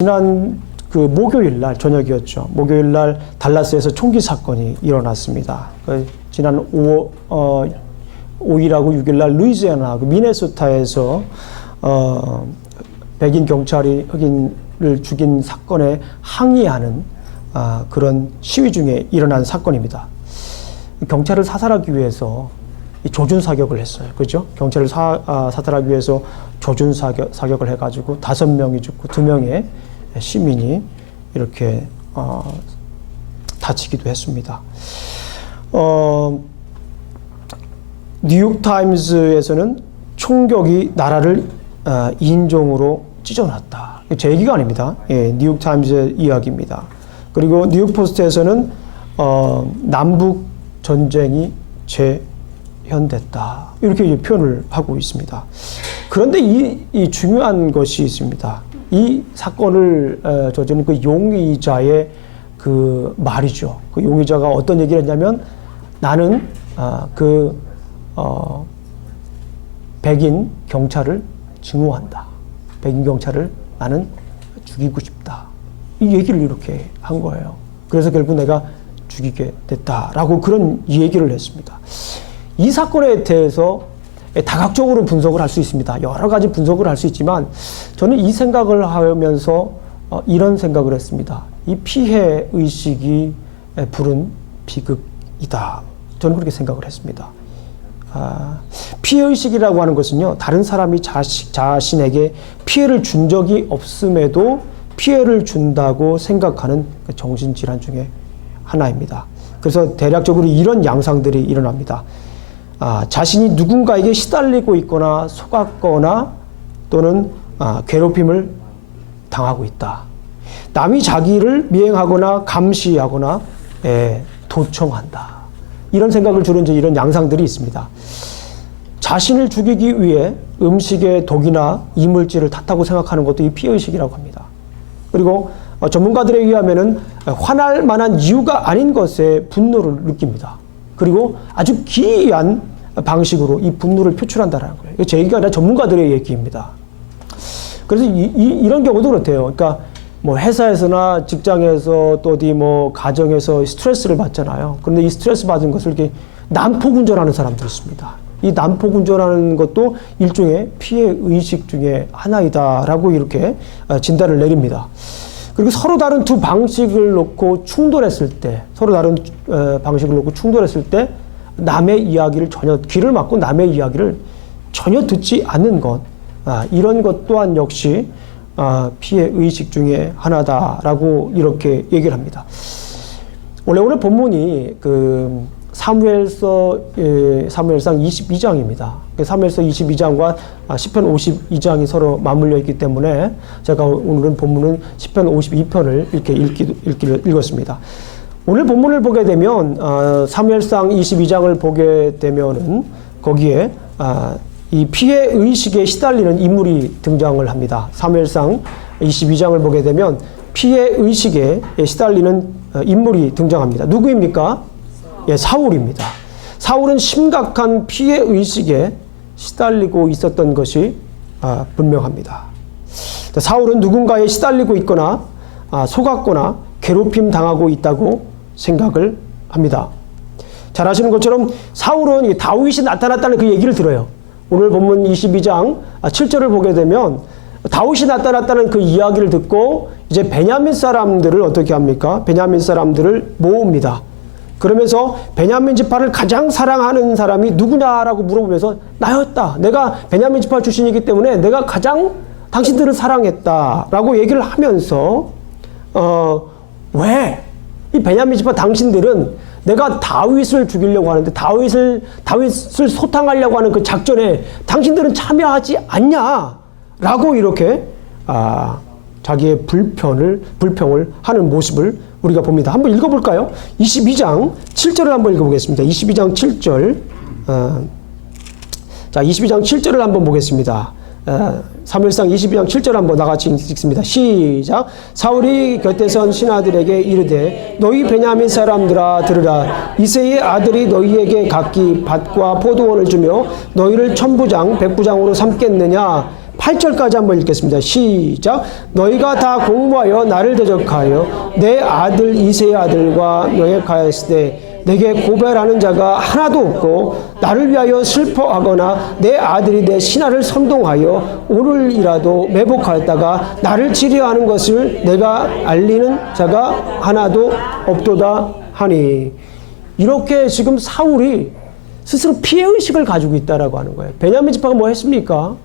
지난 그 목요일 날 저녁이었죠. 목요일 날 달라스에서 총기 사건이 일어났습니다. 지난 5일하고 6일 날 루이지애나 미네소타에서 백인 경찰이 흑인을 죽인 사건에 항의하는 그런 시위 중에 일어난 사건입니다. 경찰을 사살하기 위해서 조준 사격을 했어요. 그죠? 경찰을 사살하기 위해서 조준 사격을 해가지고 5명이 죽고 2명의 시민이 이렇게 다치기도 했습니다. 뉴욕타임즈에서는 총격이 나라를 2인종으로 찢어놨다. 제 얘기가 아닙니다. 예, 뉴욕타임즈의 이야기입니다. 그리고 뉴욕포스트에서는 남북 전쟁이 재현됐다. 이렇게 표현을 하고 있습니다. 그런데 이 중요한 것이 있습니다. 이 사건을 저지른 그 용의자의 그 말이죠. 그 용의자가 어떤 얘기를 했냐면, 나는 백인 경찰을 증오한다. 백인 경찰을 나는 죽이고 싶다. 이 얘기를 이렇게 한 거예요. 그래서 결국 내가 죽이게 됐다라고 그런 얘기를 했습니다. 이 사건에 대해서 다각적으로 분석을 할 수 있습니다. 여러 가지 분석을 할 수 있지만 저는 이 생각을 하면서 이런 생각을 했습니다. 이 피해 의식이 부른 비극이다. 저는 그렇게 생각을 했습니다. 피해 의식이라고 하는 것은요, 다른 사람이 자신에게 피해를 준 적이 없음에도 피해를 준다고 생각하는 정신질환 중에 하나입니다. 그래서 대략적으로 이런 양상들이 일어납니다. 자신이 누군가에게 시달리고 있거나 속았거나 또는 괴롭힘을 당하고 있다. 남이 자기를 미행하거나 감시하거나 도청한다. 이런 생각을 주는 이런 양상들이 있습니다. 자신을 죽이기 위해 음식의 독이나 이물질을 탓하고 생각하는 것도 이 피해의식이라고 합니다. 그리고 전문가들에 의하면은 화날 만한 이유가 아닌 것에 분노를 느낍니다. 그리고 아주 기이한 방식으로 이 분노를 표출한다는 거예요. 이거 제 얘기가 아니라 전문가들의 얘기입니다. 그래서 이런 경우도 그렇대요. 그러니까 뭐 회사에서나 직장에서 또 어디 뭐 가정에서 스트레스를 받잖아요. 그런데 이 스트레스 받은 것을 이렇게 난폭 운전하는 사람들이 있습니다. 이 난폭 운전하는 것도 일종의 피해 의식 중에 하나이다라고 이렇게 진단을 내립니다. 그리고 서로 다른 두 방식을 놓고 충돌했을 때, 남의 이야기를 귀를 막고 남의 이야기를 전혀 듣지 않는 것, 이런 것 또한 역시 피해 의식 중에 하나다라고 이렇게 얘기를 합니다. 오늘 본문이 사무엘상 22장입니다. 사무엘상 22장과 시편 52장이 서로 맞물려 있기 때문에 제가 오늘은 본문은 시편 52편을 이렇게 읽었습니다. 오늘 본문을 보게 되면 사무엘상 22장을 보게 되면은 거기에 이 피해 의식에 시달리는 인물이 등장을 합니다. 사무엘상 22장을 보게 되면 피해 의식에 시달리는 인물이 등장합니다. 누구입니까? 예, 사울입니다. 사울은 심각한 피해 의식에 시달리고 있었던 것이 분명합니다. 사울은 누군가에 시달리고 있거나 속았거나 괴롭힘 당하고 있다고 생각을 합니다. 잘 아시는 것처럼 사울은 다윗이 나타났다는 그 얘기를 들어요. 오늘 본문 22장 7절을 보게 되면 다윗이 나타났다는 그 이야기를 듣고 이제 베냐민 사람들을 어떻게 합니까? 베냐민 사람들을 모읍니다. 그러면서 베냐민 지파를 가장 사랑하는 사람이 누구냐라고 물어보면서 나였다. 내가 베냐민 지파 출신이기 때문에 내가 가장 당신들을 사랑했다라고 얘기를 하면서 왜? 이 베냐민 지파 당신들은 내가 다윗을 죽이려고 하는데 다윗을 소탕하려고 하는 그 작전에 당신들은 참여하지 않냐라고 이렇게 자기의 불평을 하는 모습을 우리가 봅니다. 한번 읽어볼까요? 22장 7절을 한번 읽어보겠습니다. 22장 7절. 자, 22장 7절을 한번 보겠습니다. 사무엘상 22장 7절 한번 나같이 읽습니다. 시작. 사울이 곁에 선 신하들에게 이르되 너희 베냐민 사람들아 들으라. 이새의 아들이 너희에게 각기 밭과 포도원을 주며 너희를 천부장 백부장으로 삼겠느냐. 8절까지 한번 읽겠습니다. 시작. 너희가 다 공부하여 나를 대적하여 내 아들 이새의 아들과 명예하였으되 내게 고발하는 자가 하나도 없고 나를 위하여 슬퍼하거나 내 아들이 내 신하를 선동하여 오늘이라도 매복하였다가 나를 치려하는 것을 내가 알리는 자가 하나도 없도다 하니. 이렇게 지금 사울이 스스로 피해의식을 가지고 있다라고 하는 거예요. 베냐민 지파가 뭐 했습니까?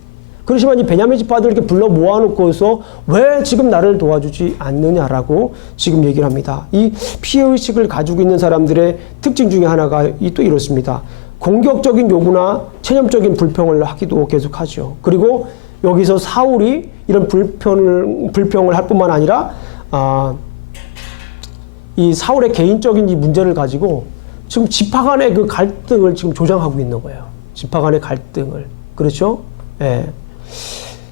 그렇지만 이 베냐민 지파들 이렇게 불러 모아놓고서 왜 지금 나를 도와주지 않느냐라고 지금 얘기를 합니다. 이 피해의식을 가지고 있는 사람들의 특징 중에 하나가 또 이렇습니다. 공격적인 요구나 체념적인 불평을 하기도 계속하죠. 그리고 여기서 사울이 이런 불평을 할 뿐만 아니라 이 사울의 개인적인 이 문제를 가지고 지금 지파 간의 그 갈등을 지금 조장하고 있는 거예요. 지파 간의 갈등을. 그렇죠? 예.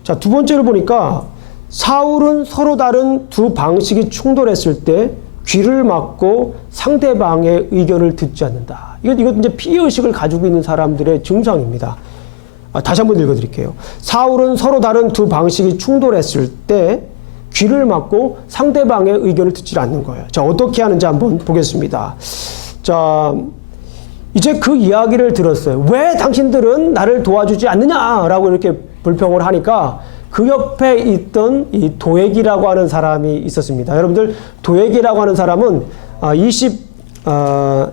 자, 두 번째로 보니까 사울은 서로 다른 두 방식이 충돌했을 때 귀를 막고 상대방의 의견을 듣지 않는다. 이건 이제 피해의식을 가지고 있는 사람들의 증상입니다. 다시 한번 읽어드릴게요. 사울은 서로 다른 두 방식이 충돌했을 때 귀를 막고 상대방의 의견을 듣지 않는 거예요. 자, 어떻게 하는지 한번 보겠습니다. 자, 이제 그 이야기를 들었어요. 왜 당신들은 나를 도와주지 않느냐라고 이렇게 불평을 하니까 그 옆에 있던 이 도액이라고 하는 사람이 있었습니다. 여러분들, 도액이라고 하는 사람은 21장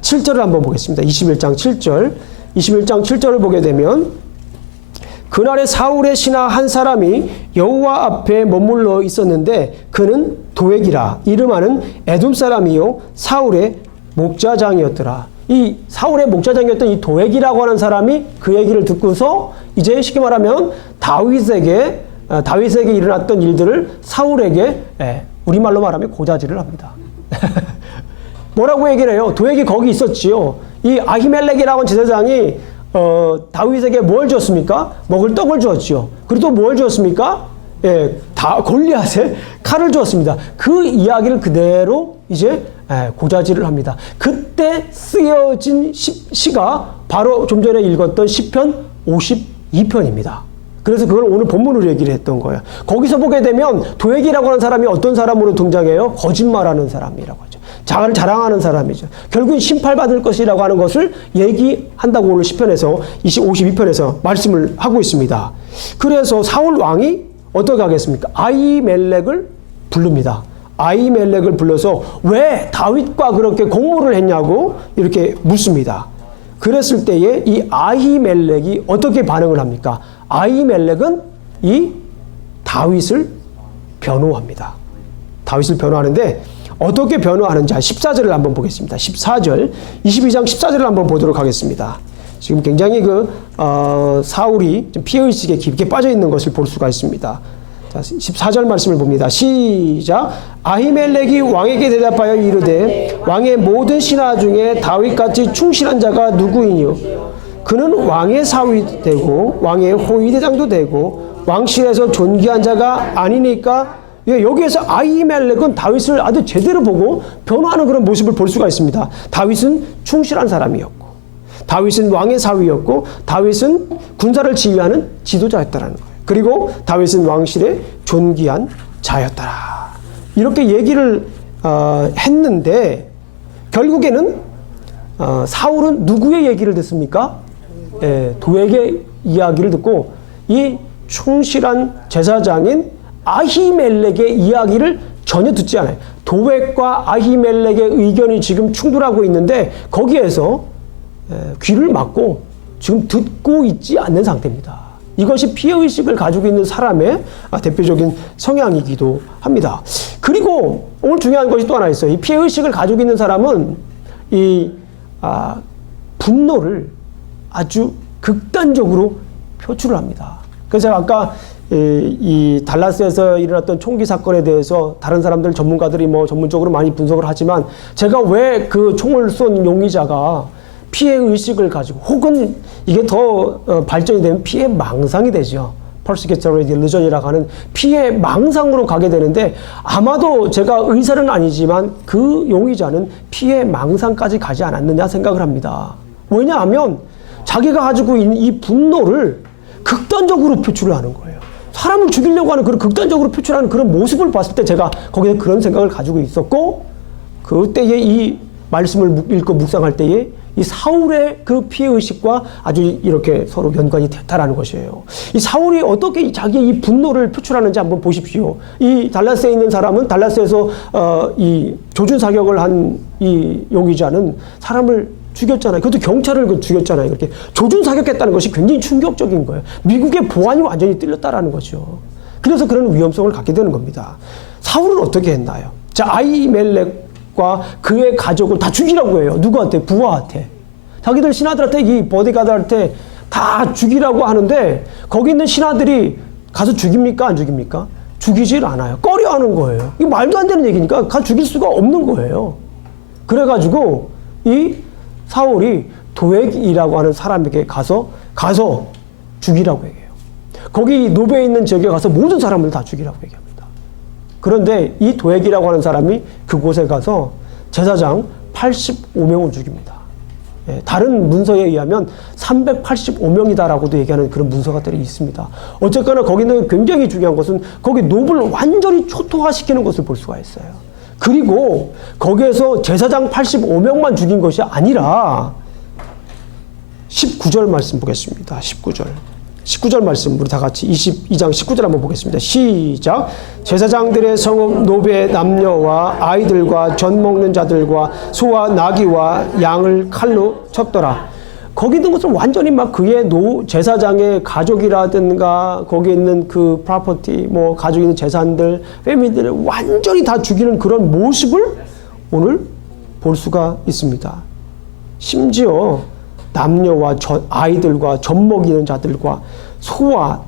7절을 한번 보겠습니다. 21장 7절. 21장 7절을 보게 되면 그날에 사울의 신하 한 사람이 여호와 앞에 머물러 있었는데 그는 도액이라 이름하는 에돔 사람이요 사울의 목자장이었더라. 이 사울의 목자장이었던 이 도액이라고 하는 사람이 그 얘기를 듣고서 이제 쉽게 말하면 다윗에게 일어났던 일들을 사울에게 우리말로 말하면 고자질을 합니다. 뭐라고 얘기를 해요? 도액이 거기 있었지요. 이 아히멜렉이라고 하는 제사장이 다윗에게 뭘 줬습니까? 먹을 떡을 주었지요. 그리고 또 뭘 주었습니까? 골리앗에 칼을 주었습니다. 그 이야기를 그대로 이제 고자질을 합니다. 그때 쓰여진 시가 바로 좀 전에 읽었던 시편 52편입니다. 그래서 그걸 오늘 본문으로 얘기를 했던 거예요. 거기서 보게 되면 도액이라고 하는 사람이 어떤 사람으로 등장해요? 거짓말하는 사람이라고 하죠. 자아를 자랑하는 사람이죠. 결국은 심판받을 것이라고 하는 것을 얘기한다고 오늘 시편에서 52편에서 말씀을 하고 있습니다. 그래서 사울 왕이 어떻게 하겠습니까? 아히멜렉을 부릅니다. 아히멜렉을 불러서 왜 다윗과 그렇게 공모를 했냐고 이렇게 묻습니다. 그랬을 때에 이 아히멜렉이 어떻게 반응을 합니까? 아히멜렉은 이 다윗을 변호합니다. 다윗을 변호하는데 어떻게 변호하는지 14절을 한번 보겠습니다. 14절, 22장 14절을 한번 보도록 하겠습니다. 지금 굉장히 사울이 피해의식에 깊게 빠져 있는 것을 볼 수가 있습니다. 자, 14절 말씀을 봅니다. 시작. 아히멜렉이 왕에게 대답하여 이르되 왕의 모든 신하 중에 다윗같이 충실한 자가 누구이뇨? 그는 왕의 사위 되고 왕의 호위대장도 되고 왕실에서 존귀한 자가 아니니까. 여기에서 아히멜렉은 다윗을 아주 제대로 보고 변호하는 그런 모습을 볼 수가 있습니다. 다윗은 충실한 사람이었고 다윗은 왕의 사위였고 다윗은 군사를 지휘하는 지도자였다라는 거예요. 그리고 다윗은 왕실의 존귀한 자였더라. 이렇게 얘기를 했는데 결국에는 사울은 누구의 얘기를 듣습니까? 도액의 이야기를 듣고 이 충실한 제사장인 아히멜렉의 이야기를 전혀 듣지 않아요. 도액과 아히멜렉의 의견이 지금 충돌하고 있는데 거기에서 귀를 막고 지금 듣고 있지 않는 상태입니다. 이것이 피해의식을 가지고 있는 사람의 대표적인 성향이기도 합니다. 그리고 오늘 중요한 것이 또 하나 있어요. 이 피해의식을 가지고 있는 사람은 이 분노를 아주 극단적으로 표출을 합니다. 그래서 제가 아까 이 달라스에서 일어났던 총기 사건에 대해서 다른 사람들 전문가들이 전문적으로 많이 분석을 하지만 제가 왜 그 총을 쏜 용의자가 피해 의식을 가지고 혹은 이게 더 발전이 되면 피해 망상이 되죠. Persecutory delusion이라고 하는 피해 망상으로 가게 되는데 아마도 제가 의사는 아니지만 그 용의자는 피해 망상까지 가지 않았느냐 생각을 합니다. 왜냐하면 자기가 가지고 있는 이 분노를 극단적으로 표출을 하는 거예요. 사람을 죽이려고 하는 그런 극단적으로 표출하는 그런 모습을 봤을 때 제가 거기서 그런 생각을 가지고 있었고, 그때에 이 말씀을 읽고 묵상할 때에 이 사울의 그 피해의식과 아주 이렇게 서로 연관이 됐다라는 것이에요. 이 사울이 어떻게 자기의 이 분노를 표출하는지 한번 보십시오. 이 달라스에 있는 사람은 달라스에서 이 조준사격을 한 이 용의자는 사람을 죽였잖아요. 그것도 경찰을 죽였잖아요. 그렇게 조준사격했다는 것이 굉장히 충격적인 거예요. 미국의 보안이 완전히 뚫렸다라는 거죠. 그래서 그런 위험성을 갖게 되는 겁니다. 사울은 어떻게 했나요? 자, 아히멜렉과 그의 가족을 다 죽이라고 해요. 누구한테? 부하한테. 자기들 신하들한테, 이 보디가드한테 다 죽이라고 하는데 거기 있는 신하들이 가서 죽입니까? 안 죽입니까? 죽이질 않아요. 꺼려하는 거예요. 이거 말도 안 되는 얘기니까 가서 죽일 수가 없는 거예요. 그래가지고 이 사울이 도액이라고 하는 사람에게 가서 죽이라고 얘기해요. 거기 노베에 있는 지역에 가서 모든 사람을 다 죽이라고 얘기합니다. 그런데 이 도액이라고 하는 사람이 그곳에 가서 제사장 85명을 죽입니다. 다른 문서에 의하면 385명이다라고도 얘기하는 그런 문서가들이 있습니다. 어쨌거나 거기는 굉장히 중요한 것은 거기 노블을 완전히 초토화시키는 것을 볼 수가 있어요. 그리고 거기에서 제사장 85명만 죽인 것이 아니라 19절 말씀 보겠습니다. 19절 말씀 우리 다 같이 22장 19절 한번 보겠습니다. 시작. 제사장들의 성읍 노베 남녀와 아이들과 젖 먹는 자들과 소와 나귀와 양을 칼로 쳤더라. 거기 있는 것은 완전히 막 그의 제사장의 가족이라든가 거기 있는 그 프로퍼티 뭐 가지고 있는 재산들 패밀리들을 완전히 다 죽이는 그런 모습을 오늘 볼 수가 있습니다. 심지어 남녀와 아이들과 젖 먹이는 자들과 소와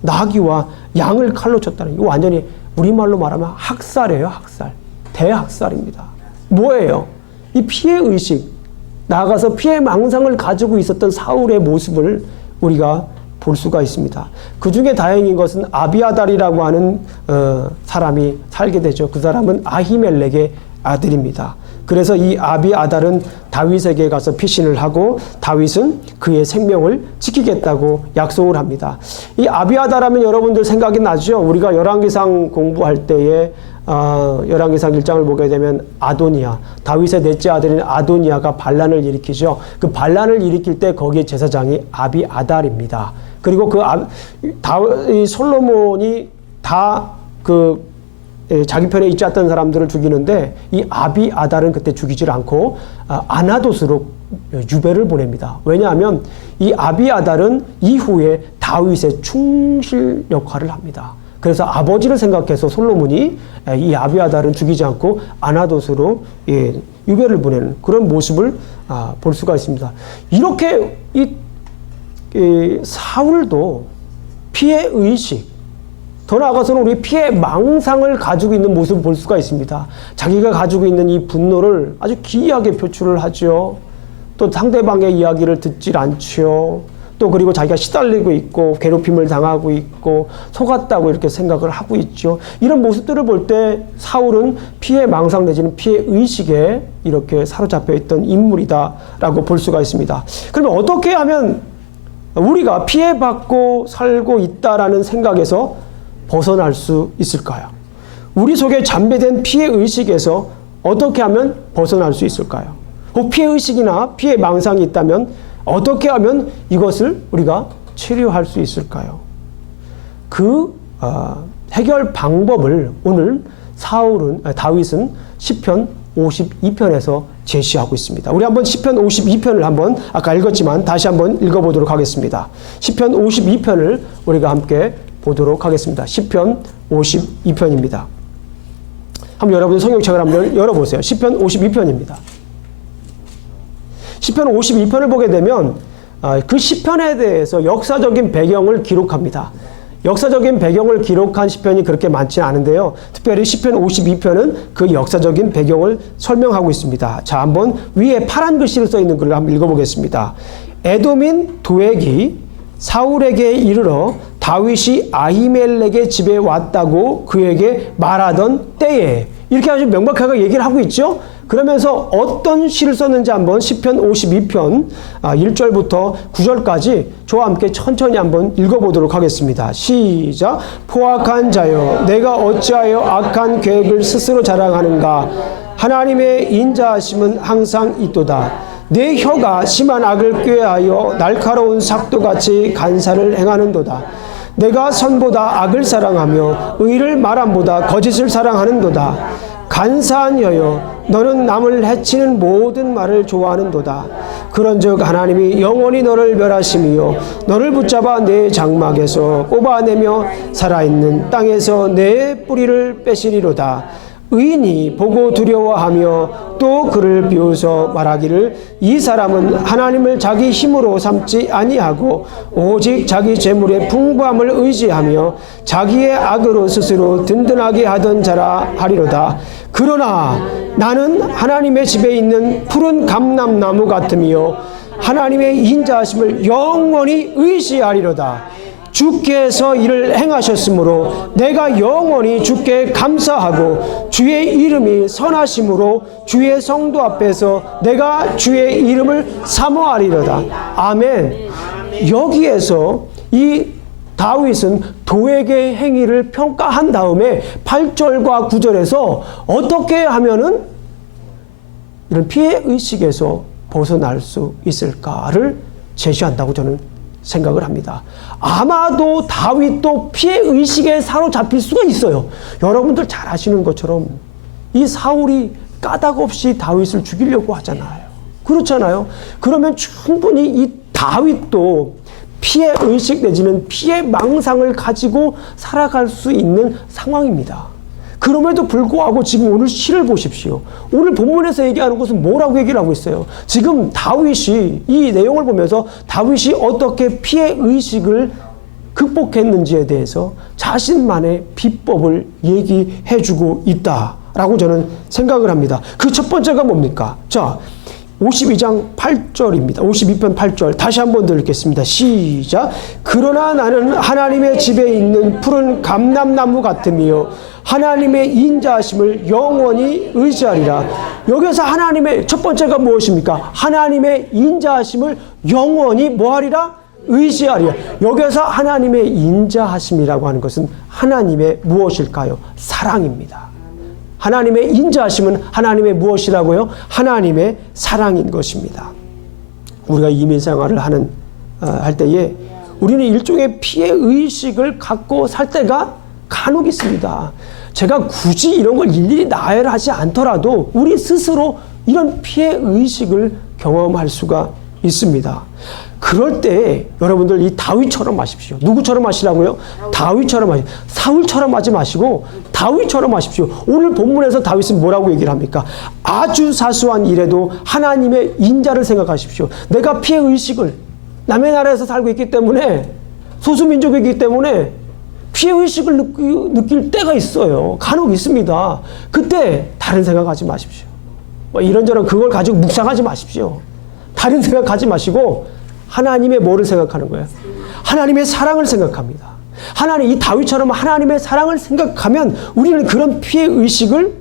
나귀와 양을 칼로 쳤다는, 이거 완전히 우리말로 말하면 학살이에요. 학살. 대학살입니다. 뭐예요? 이 피해의식, 나아가서 피해망상을 가지고 있었던 사울의 모습을 우리가 볼 수가 있습니다. 그 중에 다행인 것은 아비아달이라고 하는 사람이 살게 되죠. 그 사람은 아히멜렉의 아들입니다. 그래서 이 아비아달은 다윗에게 가서 피신을 하고 다윗은 그의 생명을 지키겠다고 약속을 합니다. 이 아비아달 하면 여러분들 생각이 나죠? 우리가 열왕기상 공부할 때에 열왕기상 1장을 보게 되면 아도니아, 다윗의 넷째 아들인 아도니아가 반란을 일으키죠. 그 반란을 일으킬 때 거기에 제사장이 아비아달입니다. 그리고 이 솔로몬이 다 자기 편에 있지 않던 사람들을 죽이는데 이 아비아달은 그때 죽이질 않고 아나돗으로 유배를 보냅니다. 왜냐하면 이 아비아달은 이후에 다윗의 충실 역할을 합니다. 그래서 아버지를 생각해서 솔로몬이 이 아비아달은 죽이지 않고 아나돗으로 유배를 보내는 그런 모습을 볼 수가 있습니다. 이렇게 이 사울도 피해의식, 더 나아가서는 우리 피해망상을 가지고 있는 모습을 볼 수가 있습니다. 자기가 가지고 있는 이 분노를 아주 기이하게 표출을 하죠. 또 상대방의 이야기를 듣질 않죠. 또 그리고 자기가 시달리고 있고 괴롭힘을 당하고 있고 속았다고 이렇게 생각을 하고 있죠. 이런 모습들을 볼 때 사울은 피해망상 내지는 피해의식에 이렇게 사로잡혀 있던 인물이다라고 볼 수가 있습니다. 그러면 어떻게 하면 우리가 피해받고 살고 있다라는 생각에서 벗어날 수 있을까요? 우리 속에 잠재된 피해의식에서 어떻게 하면 벗어날 수 있을까요? 혹 피해의식이나 피해망상이 있다면 어떻게 하면 이것을 우리가 치료할 수 있을까요? 그 해결 방법을 오늘 다윗은 시편 52편에서 제시하고 있습니다. 우리 한번 시편 52편을 한번 아까 읽었지만 다시 한번 읽어보도록 하겠습니다. 시편 52편을 우리가 함께 보도록 하겠습니다. 시편 52편입니다. 한번 여러분 성경책을 한번 열어보세요. 시편 52편입니다. 시편 52편을 보게 되면 그 시편에 대해서 역사적인 배경을 기록합니다. 역사적인 배경을 기록한 시편이 그렇게 많지는 않은데요. 특별히 시편 52편은 그 역사적인 배경을 설명하고 있습니다. 자, 한번 위에 파란 글씨로 써 있는 글을 한번 읽어보겠습니다. 에돔인 도액이 사울에게 이르러 다윗이 아히멜렉의 집에 왔다고 그에게 말하던 때에, 이렇게 아주 명백하게 얘기를 하고 있죠. 그러면서 어떤 시를 썼는지 한번 시편 52편 1절부터 9절까지 저와 함께 천천히 한번 읽어보도록 하겠습니다. 시작. 포악한 자여 내가 어찌하여 악한 계획을 스스로 자랑하는가. 하나님의 인자하심은 항상 있도다. 내 혀가 심한 악을 꾀하여 날카로운 삭도같이 간사를 행하는도다. 내가 선보다 악을 사랑하며 의를 말함보다 거짓을 사랑하는도다. 간사한 여여 너는 남을 해치는 모든 말을 좋아하는도다. 그런즉 하나님이 영원히 너를 멸하심이요 너를 붙잡아 내 장막에서 뽑아내며 살아있는 땅에서 내 뿌리를 빼시리로다. 의인이 보고 두려워하며 또 그를 비웃어 말하기를 이 사람은 하나님을 자기 힘으로 삼지 아니하고 오직 자기 재물의 풍부함을 의지하며 자기의 악으로 스스로 든든하게 하던 자라 하리로다. 그러나 나는 하나님의 집에 있는 푸른 감람나무 같으며 하나님의 인자하심을 영원히 의지하리로다. 주께서 이를 행하셨으므로 내가 영원히 주께 감사하고 주의 이름이 선하심으로 주의 성도 앞에서 내가 주의 이름을 사모하리로다. 아멘. 여기에서 이 다윗은 도액의 행위를 평가한 다음에 8절과 9절에서 어떻게 하면은 이런 피해 의식에서 벗어날 수 있을까를 제시한다고 저는 생각을 합니다. 아마도 다윗도 피해 의식에 사로잡힐 수가 있어요. 여러분들 잘 아시는 것처럼 이 사울이 까닭 없이 다윗을 죽이려고 하잖아요. 그렇잖아요. 그러면 충분히 이 다윗도 피해 의식 내지는 피해 망상을 가지고 살아갈 수 있는 상황입니다. 그럼에도 불구하고 지금 오늘 시를 보십시오. 오늘 본문에서 얘기하는 것은 뭐라고 얘기를 하고 있어요? 지금 다윗이 이 내용을 보면서 다윗이 어떻게 피해 의식을 극복했는지에 대해서 자신만의 비법을 얘기해주고 있다라고 저는 생각을 합니다. 그 첫 번째가 뭡니까? 자, 52장 8절입니다. 52편 8절 다시 한번 들겠습니다. 시작. 그러나 나는 하나님의 집에 있는 푸른 감람나무 같으며 하나님의 인자하심을 영원히 의지하리라. 여기서 하나님의 첫 번째가 무엇입니까? 하나님의 인자하심을 영원히 뭐하리라? 의지하리라. 여기서 하나님의 인자하심이라고 하는 것은 하나님의 무엇일까요? 사랑입니다. 하나님의 인자하심은 하나님의 무엇이라고요? 하나님의 사랑인 것입니다. 우리가 이민생활을 할 때에 우리는 일종의 피해 의식을 갖고 살 때가 간혹 있습니다. 제가 굳이 이런 걸 일일이 나열하지 않더라도 우리 스스로 이런 피해 의식을 경험할 수가 있습니다. 그럴 때 여러분들 이 다윗처럼 하십시오. 누구처럼 하시라고요? 다윗처럼 하십시오. 사울처럼 하지 마시고 다윗처럼 하십시오. 오늘 본문에서 다윗은 뭐라고 얘기를 합니까? 아주 사소한 일에도 하나님의 인자를 생각하십시오. 내가 피해 의식을 남의 나라에서 살고 있기 때문에 소수민족이기 때문에 피해 의식을 느낄 때가 있어요. 간혹 있습니다. 그때 다른 생각하지 마십시오. 이런저런 그걸 가지고 묵상하지 마십시오. 다른 생각하지 마시고 하나님의 뭐를 생각하는 거예요? 하나님의 사랑을 생각합니다. 하나님, 이 다윗처럼 하나님의 사랑을 생각하면 우리는 그런 피해 의식을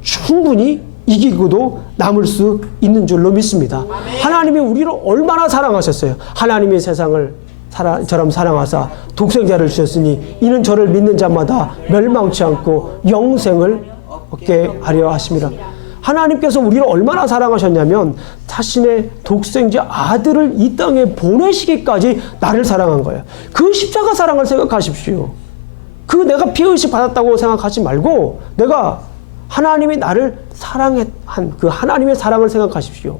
충분히 이기고도 남을 수 있는 줄로 믿습니다. 하나님이 우리를 얼마나 사랑하셨어요? 하나님의 세상을 저처럼 사랑하사 독생자를 주셨으니 이는 저를 믿는 자마다 멸망치 않고 영생을 얻게 하려 하심이라. 하나님께서 우리를 얼마나 사랑하셨냐면 자신의 독생자 아들을 이 땅에 보내시기까지 나를 사랑한 거예요. 그 십자가 사랑을 생각하십시오. 그 내가 피해의식 받았다고 생각하지 말고 내가 하나님이 나를 사랑한 그 하나님의 사랑을 생각하십시오.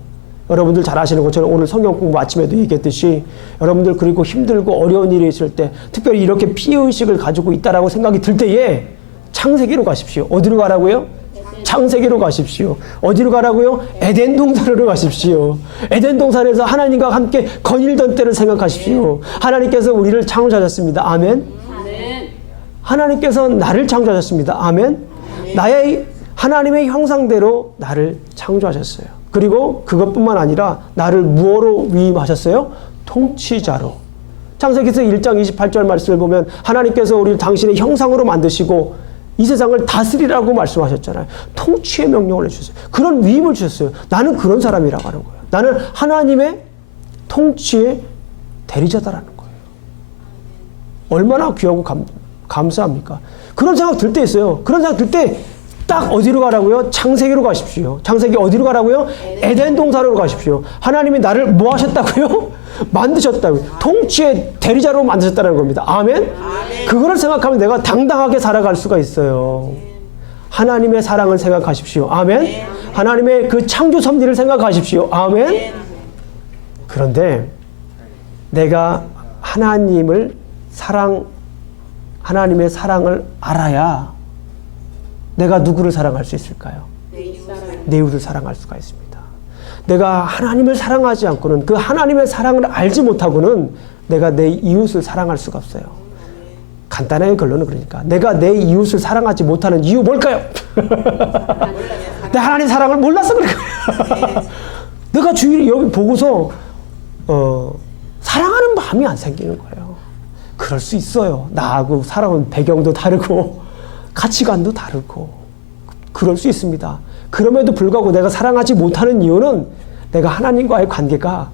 여러분들 잘 아시는 것처럼 오늘 성경 공부 아침에도 얘기했듯이 여러분들 그리고 힘들고 어려운 일이 있을 때 특별히 이렇게 피해의식을 가지고 있다라고 생각이 들 때에 창세기로 가십시오. 어디로 가라고요? 창세기로 가십시오. 어디로 가라고요? 에덴 동산으로 가십시오. 에덴 동산에서 하나님과 함께 거닐던 때를 생각하십시오. 하나님께서 우리를 창조하셨습니다. 아멘. 하나님께서 나를 창조하셨습니다. 아멘. 나의 하나님의 형상대로 나를 창조하셨어요. 그리고 그것뿐만 아니라 나를 무엇으로 위임하셨어요? 통치자로. 창세기서 1장 28절 말씀을 보면 하나님께서 우리를 당신의 형상으로 만드시고 이 세상을 다스리라고 말씀하셨잖아요. 통치의 명령을 해주셨어요. 그런 위임을 주셨어요. 나는 그런 사람이라고 하는 거예요. 나는 하나님의 통치의 대리자다라는 거예요. 얼마나 귀하고 감사합니까? 그런 생각 들 때 있어요. 그런 생각 들 때 딱 어디로 가라고요? 창세기로 가십시오. 창세기 어디로 가라고요? 에덴 동산으로 가십시오. 하나님이 나를 뭐 하셨다고요? 만드셨다고요. 통치의 대리자로 만드셨다는 겁니다. 아멘? 아멘. 그거를 생각하면 내가 당당하게 살아갈 수가 있어요. 하나님의 사랑을 생각하십시오. 아멘? 하나님의 그 창조 섭리를 생각하십시오. 아멘? 그런데 내가 하나님의 사랑을 알아야 내가 누구를 사랑할 수 있을까요? 내 이웃을 사랑할 수가 있습니다. 내가 하나님을 사랑하지 않고는, 그 하나님의 사랑을 알지 못하고는 내가 내 이웃을 사랑할 수가 없어요. 간단하게 결론은 그러니까 내가 내 이웃을 사랑하지 못하는 이유 뭘까요? 내 하나님 사랑을 몰라서 그래. 내가 주위를 여기 보고서 사랑하는 마음이 안 생기는 거예요. 그럴 수 있어요. 나하고 살아온 배경도 다르고 가치관도 다르고 그럴 수 있습니다. 그럼에도 불구하고 내가 사랑하지 못하는 이유는 내가 하나님과의 관계가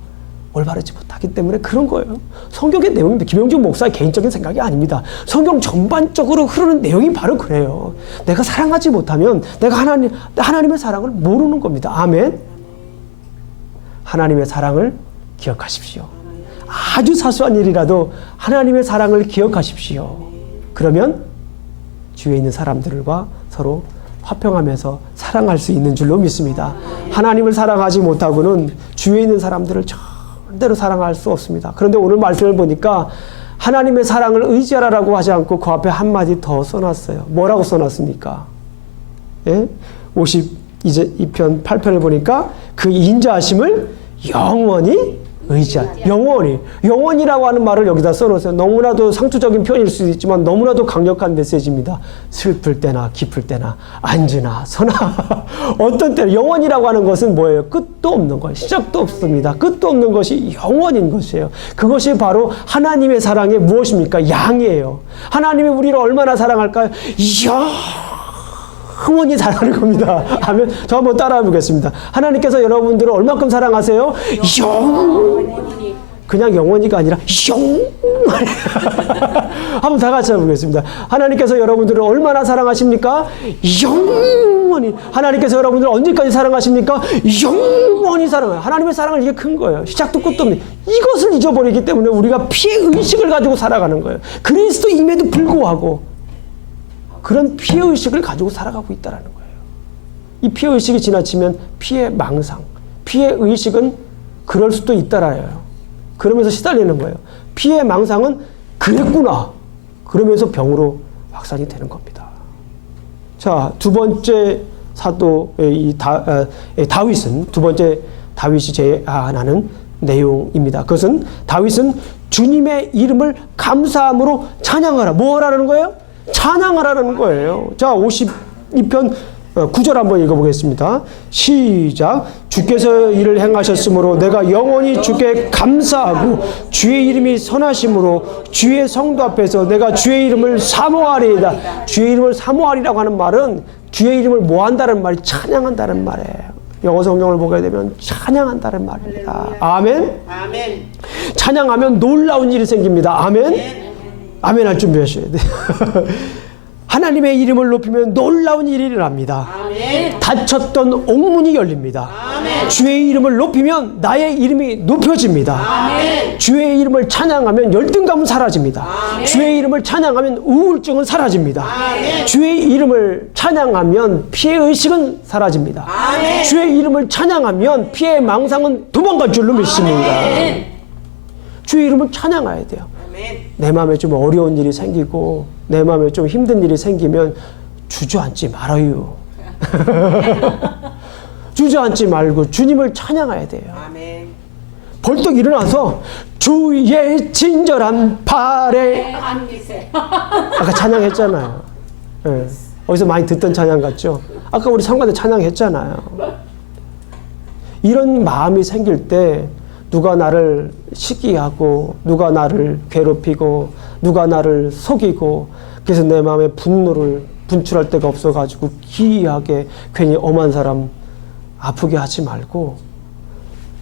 올바르지 못하기 때문에 그런 거예요. 성경의 내용입니다. 김영중 목사의 개인적인 생각이 아닙니다. 성경 전반적으로 흐르는 내용이 바로 그래요. 내가 사랑하지 못하면 내가 하나님의 사랑을 모르는 겁니다. 아멘. 하나님의 사랑을 기억하십시오. 아주 사소한 일이라도 하나님의 사랑을 기억하십시오. 그러면 주위에 있는 사람들과 서로 화평하면서 사랑할 수 있는 줄로 믿습니다. 하나님을 사랑하지 못하고는 주위에 있는 사람들을 절대로 사랑할 수 없습니다. 그런데 오늘 말씀을 보니까 하나님의 사랑을 의지하라라고 하지 않고 그 앞에 한마디 더 써놨어요. 뭐라고 써놨습니까? 예? 52편 8편을 보니까 그 인자하심을 영원히 영원이라고 하는 말을 여기다 써놓으세요. 너무나도 상투적인 표현일 수도 있지만 너무나도 강력한 메시지입니다. 슬플 때나 기쁠 때나 안지나 서나 어떤 때나 영원이라고 하는 것은 뭐예요? 끝도 없는 거예요. 시작도 없습니다. 끝도 없는 것이 영원인 것이에요. 그것이 바로 하나님의 사랑의 무엇입니까? 양이에요. 하나님이 우리를 얼마나 사랑할까요? 영원히 사랑하는 겁니다. 하면 저 한번 따라해 보겠습니다. 하나님께서 여러분들을 얼마큼 사랑하세요? 영원히. 그냥 영원히가 아니라 영원히. 한번 다 같이 해보겠습니다. 하나님께서 여러분들을 얼마나 사랑하십니까? 영원히. 하나님께서 여러분들을 언제까지 사랑하십니까? 영원히 사랑해요. 하나님의 사랑은 이게 큰 거예요. 시작도 끝도 없는. 이것을 잊어버리기 때문에 우리가 피해 의식을 가지고 살아가는 거예요. 그리스도임에도 불구하고 그런 피해의식을 가지고 살아가고 있다는 거예요. 이 피해의식이 지나치면 피해망상, 피해의식은 그럴 수도 있다라요. 그러면서 시달리는 거예요. 피해망상은 그랬구나. 그러면서 병으로 확산이 되는 겁니다. 자, 두 번째 사도의 다윗은, 두 번째 다윗이 제안하는 내용입니다. 그것은 다윗은 주님의 이름을 감사함으로 찬양하라. 뭐 하라는 거예요? 찬양하라는 거예요. 자, 52편 9절 한번 읽어보겠습니다. 시작. 주께서 이를 행하셨으므로 내가 영원히 주께 감사하고 주의 이름이 선하심으로 주의 성도 앞에서 내가 주의 이름을 사모하리이다. 주의 이름을 사모하리라고 하는 말은 주의 이름을 뭐 한다는 말이 찬양한다는 말이에요. 영어 성경을 보게 되면 찬양한다는 말입니다. 아멘. 아멘. 찬양하면 놀라운 일이 생깁니다. 아멘. 아멘 할 준비하셔야 돼요. 하나님의 이름을 높이면 놀라운 일이 일어납니다. 아멘. 닫혔던 옥문이 열립니다. 아멘. 주의 이름을 높이면 나의 이름이 높여집니다. 아멘. 주의 이름을 찬양하면 열등감은 사라집니다. 아멘. 주의 이름을 찬양하면 우울증은 사라집니다. 아멘. 주의 이름을 찬양하면 피해의식은 사라집니다. 아멘. 주의 이름을 찬양하면 피해망상은 도망갈 줄로 믿습니다. 아멘. 주의 이름을 찬양해야 돼요. 내 마음에 좀 어려운 일이 생기고 내 마음에 좀 힘든 일이 생기면 주저앉지 말아요. 주저앉지 말고 주님을 찬양해야 돼요. 아멘. 벌떡 일어나서 주의 친절한 발에 아까 찬양했잖아요. 네. 어디서 많이 듣던 찬양 같죠? 아까 우리 상관에 찬양했잖아요. 이런 마음이 생길 때 누가 나를 시기하고 누가 나를 괴롭히고 누가 나를 속이고 그래서 내 마음에 분노를 분출할 데가 없어가지고 기이하게 괜히 엄한 사람 아프게 하지 말고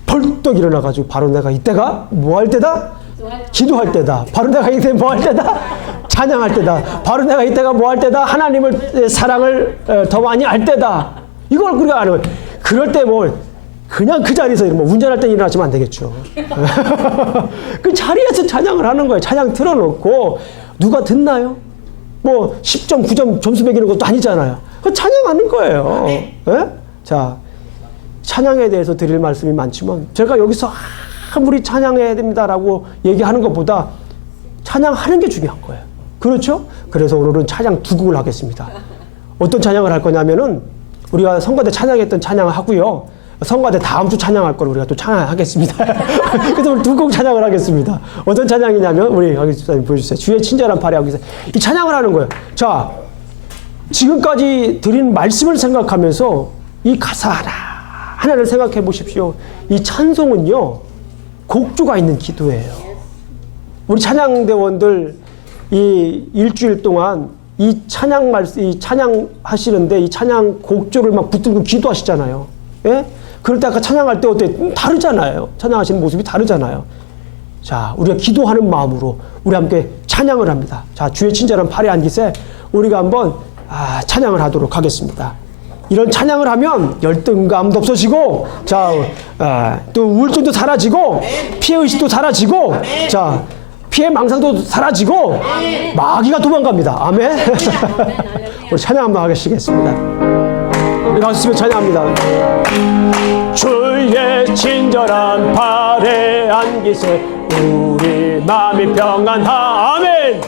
벌떡 일어나가지고 바로 내가 이때가 뭐 할 때다? 기도할 때다. 바로 내가 이때 뭐 할 때다? 찬양할 때다. 바로 내가 이때가 뭐 할 때다? 하나님을 사랑을 더 많이 알 때다. 이걸 우리가 아는 거예요. 그럴 때 뭐 그냥 그 자리에서 뭐 운전할 때 일어나시면 안 되겠죠. 그 자리에서 찬양을 하는 거예요. 찬양 틀어놓고 누가 듣나요? 뭐 10점, 9점 점수 매기는 것도 아니잖아요. 그 찬양하는 거예요. 네? 자, 찬양에 대해서 드릴 말씀이 많지만 제가 여기서 아무리 찬양해야 됩니다라고 얘기하는 것보다 찬양하는 게 중요한 거예요. 그렇죠? 그래서 오늘은 찬양 두 곡을 하겠습니다. 어떤 찬양을 할 거냐면은 우리가 성가대 찬양했던 찬양을 하고요. 성가대 다음 주 찬양할 걸 우리가 또 찬양하겠습니다. 그래서 우리 두 곡 찬양을 하겠습니다. 어떤 찬양이냐면 우리 여기 집사님 보여주세요. 주의 친절한 팔에 하고 계세요. 이 찬양을 하는 거예요. 자, 지금까지 드린 말씀을 생각하면서 이 가사 하나를 생각해 보십시오. 이 찬송은요, 곡조가 있는 기도예요. 우리 찬양대원들 이 일주일 동안 이 찬양 하시는데 이 찬양 곡조를 막 붙들고 기도하시잖아요. 예? 그럴 때 아까 찬양할 때 어때? 다르잖아요. 찬양하시는 모습이 다르잖아요. 자, 우리가 기도하는 마음으로 우리 함께 찬양을 합니다. 자, 주의 친절한 팔에 안기세 우리가 한번 찬양을 하도록 하겠습니다. 이런 찬양을 하면 열등감도 없어지고, 자, 또 우울증도 사라지고, 피해의식도 사라지고, 자, 피해 망상도 사라지고, 마귀가 도망갑니다. 아멘. 우리 찬양 한번 하시겠습니다. 우리 가수 치며 찬양합니다. 주의 친절한 팔에 안기세 우리 마음이 평안하. 아멘.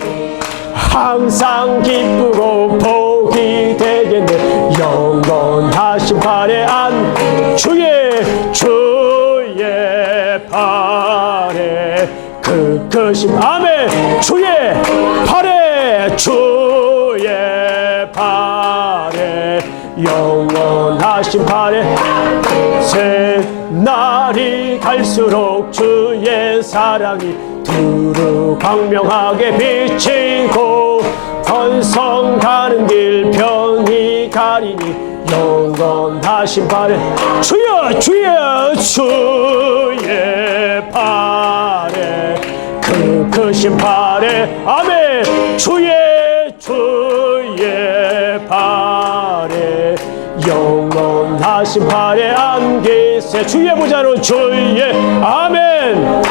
항상 기쁘고 복이 되겠네. 영원하신 팔에 안 주의 팔에 그 크신 아멘. 주의 팔에 영원하신 팔에 새 날이 갈수록 주의 사랑이 두루 광명하게 비치고 번성 가는 길 편히 가리니 영원하신 팔에 주의 팔에 그 크신 팔에 아멘. 주의 팔에 영원하신 팔에 안기세 주의 보좌로 주의 아멘.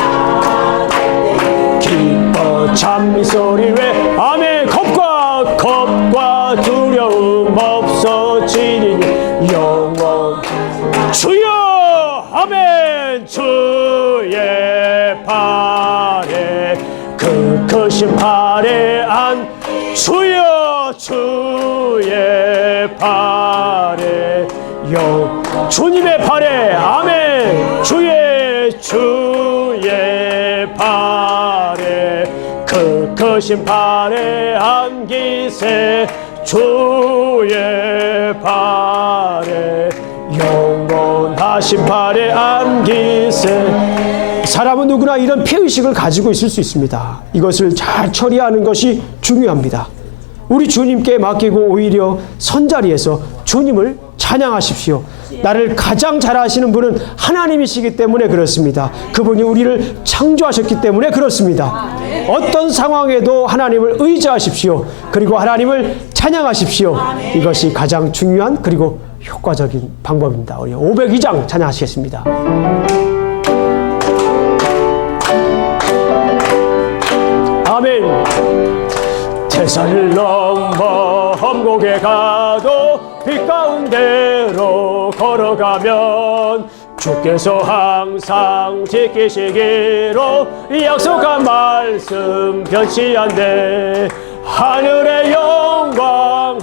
기뻐 찬미 소리 왜 아멘. 겁과 두려움 없어지니 영원 주여 아멘. 주의 팔에 그 크신 팔에 안 주의 팔에 주님의 팔에 아멘. 주의 팔에 그 크신 팔에 안기세 주의 팔에 영원하신 팔에 안기세. 사람은 누구나 이런 피해의식을 가지고 있을 수 있습니다. 이것을 잘 처리하는 것이 중요합니다. 우리 주님께 맡기고 오히려 선자리에서 주님을 찬양하십시오. 나를 가장 잘 아시는 분은 하나님이시기 때문에 그렇습니다. 그분이 우리를 창조하셨기 때문에 그렇습니다. 어떤 상황에도 하나님을 의지하십시오. 그리고 하나님을 찬양하십시오. 이것이 가장 중요한 그리고 효과적인 방법입니다. 우리 502장 찬양하시겠습니다. 아멘. 태산을 넘어 험곡에 가도 빛 가운데로 걸어가면 주께서 항상 지키시기로 약속한 말씀 변치 않네. 하늘의 영광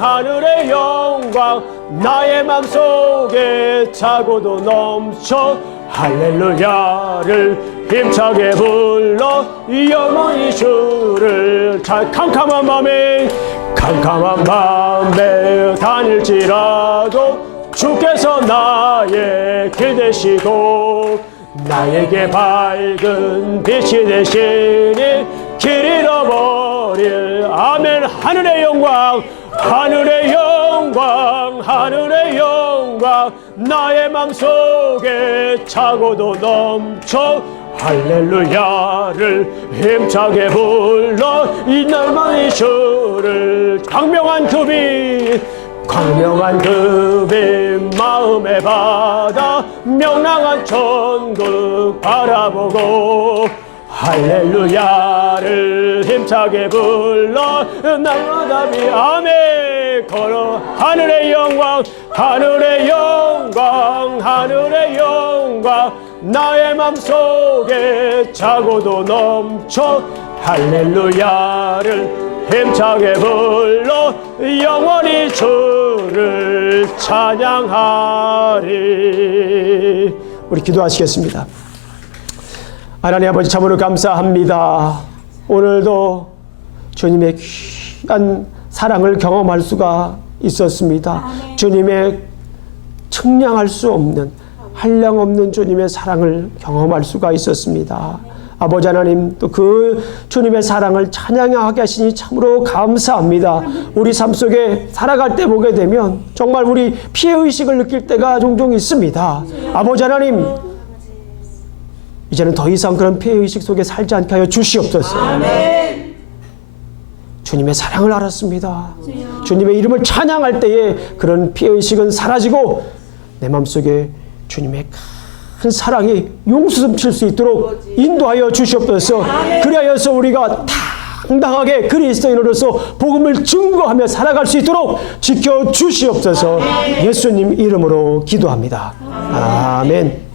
나의 맘속에 차고도 넘쳐 할렐루야를 힘차게 불러 영원히 주를 캄캄한 밤에 다닐지라도 주께서 나의 길 되시고 나에게 밝은 빛이 되시니 길 잃어버릴 아멘. 하늘의 영광 하늘의 영광 하늘의 영광 나의 맘속에 차고도 넘쳐 할렐루야를 힘차게 불러 이 날만의 주를 광명한 급이 마음에 받아 명랑한 천국 바라보고 할렐루야를 힘차게 불러 날마다 아멘 걸어 하늘의 영광 하늘의 영광 하늘의 영광 나의 맘속에 차고도 넘쳐 할렐루야를 힘차게 불러 영원히 주를 찬양하리. 우리 기도하시겠습니다. 하나님 아버지 참으로 감사합니다. 오늘도 주님의 귀한 사랑을 경험할 수가 있었습니다. 주님의 측량할 수 없는 한량없는 주님의 사랑을 경험할 수가 있었습니다. 아버지 하나님 또 그 주님의 사랑을 찬양하게 하시니 참으로 감사합니다. 우리 삶 속에 살아갈 때 보게 되면 정말 우리 피해의식을 느낄 때가 종종 있습니다. 아버지 하나님 이제는 더 이상 그런 피해의식 속에 살지 않게 하여 주시옵소서. 아멘. 주님의 사랑을 알았습니다. 주님의 이름을 찬양할 때에 그런 피해의식은 사라지고 내 마음속에 주님의 큰 사랑이 용수 넘칠 수 있도록 인도하여 주시옵소서. 그리하여서 우리가 당당하게 그리스도인으로서 복음을 증거하며 살아갈 수 있도록 지켜주시옵소서. 예수님 이름으로 기도합니다. 아멘.